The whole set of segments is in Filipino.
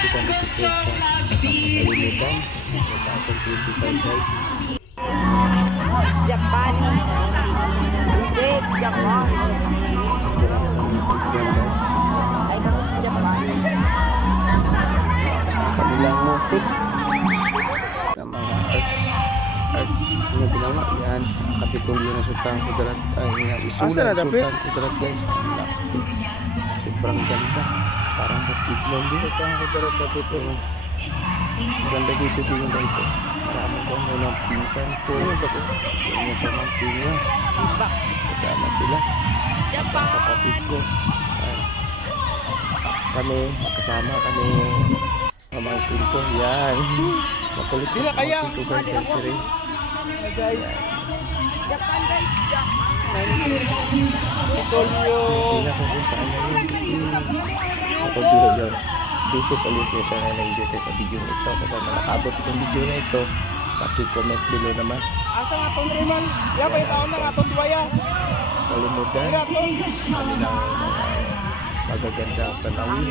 Mexican episode sa Kalimitan. Napasok 25 guys. Japan. Great Japan. Yan guys. Ay kami sa Japan. Kanilang motif sa mga art na ginawa. Yan. Kapitulyo ng Sultan Kudarat. Ay, isulat Sultan Kudarat guys. Sobrang ganda. Parang bukidnon din. Sultan Kudarat na dito. Ganda dito din guys. Marami ko ng pinsan ko. Yung pamangkin niya. Kasama sila. Kapatid ko. Kami, kasama kami. Pamangkin ko. Yan. Makulit. Sila kaya. Ito guys. Yan si Ray. Guys. Japan guys. Kapitolyo. Hindi ko kung saan na yun. Ako biro dyan. Visit ulit siya sa nang-dito sa video na ito. Kasi nakabot itong video na ito. Paki-comment below naman. Asa nga itong Riman? Yan pa yung taon na nga itong duwaya. Kalimutan. Kanilang magaganda panawin.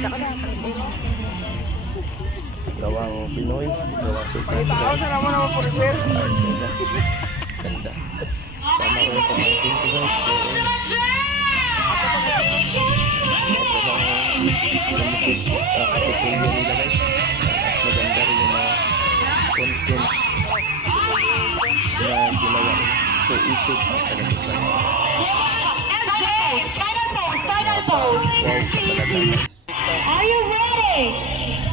Gawang Pinoy. Gawang Sultan. Taon sa naman ako po repair. Ganda. Sama ko sa mga team ko guys. Kapitulyo nila guys. Maganda rin yung mga contents na ginawa so isip ang kanasislan. Final pose. Wow, talaga guys. Are you ready?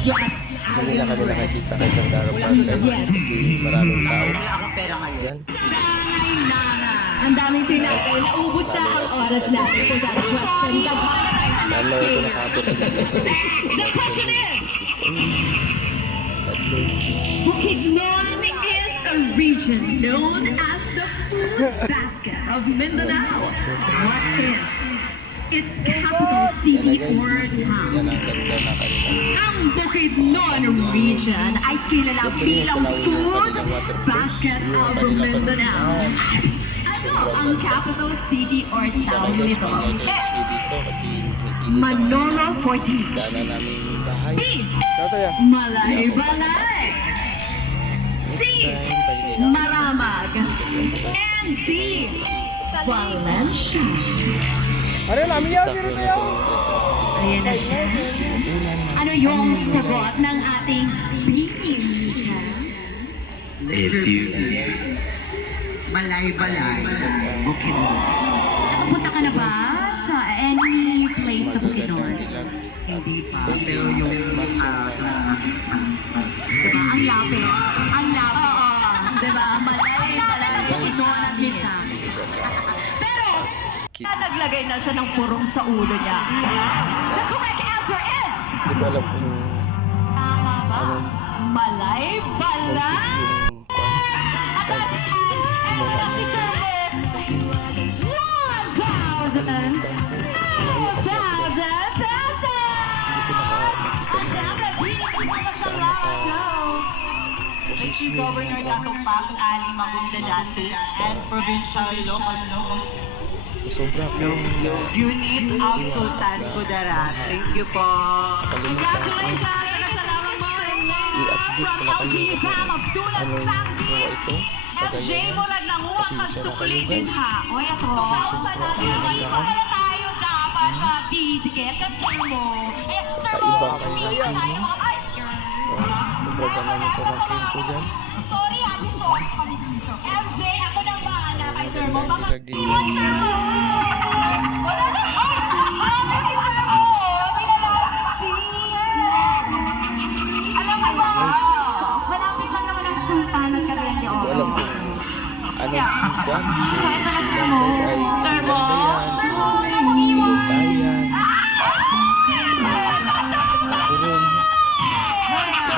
Yes. Hindi na kami nakakita kay Sandaro Park guys kasi maraming tao. Yan. Ang daming sinabi. Naubos na ang oras natin for that question. Sana ito nakabot. The question is, At least, Bukidnon is a region known as the food basket of Mindanao. What is its capital city or town? yan ang ganda na kanila. Ang Bukidnon region ay kilala bilang food basket of Mindanao. Ano ang capital city or town Sana guys, nito? may guys dito kasi Manolo Fortich, dana namin bahay. B. Tataya. Malay-Balay, C. Maramag, and D. Valencia. Ano yun? Namin yan. Dito yan. Ayan na siya. Ano yung sagot ng ating Bimika? Malay-Balay, Bukidnon. Nakapunta ka na ba sa any place sa Bukidnon? Hindi pa. Pero yung diba? Ang lapit. Ang lapit. Diba? Malay-Balay, Bukidnon at Lisa. Pero, naglagay na siya ng purong sa ulo niya. The correct answer is... Hindi ko alam kung Tama ba? anong Malay-Balay! Governor Datong Pax Ali Magunda dati and provincial local sobra ko unit of Sultan Kudarat. Thank you po. nakalimutan ko. I-update ko na kayo kung anong gawa ito sa MJ ganyan. mo lang nanguha Pasensya na magsukli kayo, din guys. ha. O ito. Sobra ko yung Wala tayo dapat didikit kasi mo. Eh, sir mo, Kaiba kayo minsan sa tayo inyo. mga ay. Sobrang naman yung pamangkin ko dyan. Sorry ha, dito. MJ, ako nang bahala kay sir mo. Baka Vlog dito. wala na. Ay, may si sir mo. Alam mo ba? Malapit lang naman ang sultan ng Cagayan de Hindi ko Oro. alam kung anong kwan. So, ito na sir mo. Sir mo. Sir mo. Sir mo. Bayan. Kurong.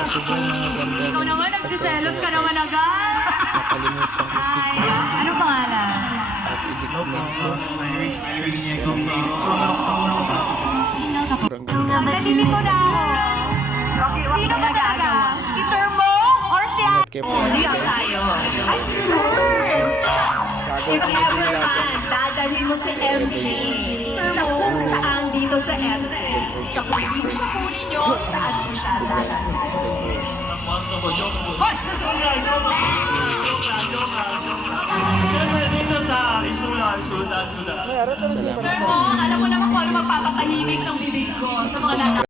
Sobrang ganda. Ikaw naman, nagsiselos ka naman agad. Nakalimutan ko. Ay, ano pangalan? At i-document ko. Sobrang ganda. Nalili ko na ako. Sino ba talaga? Si Sir Mo or si Kaya Ate? Dito tayo. Ay, if ever man, dadalhin mo si MJ sa kung saan dito sa SM. Sa kung hindi mo sa coach nyo, sa siya sa Mayroon na Sir mo, alam mo naman kung ano magpapatahimik ng bibig ko sa mga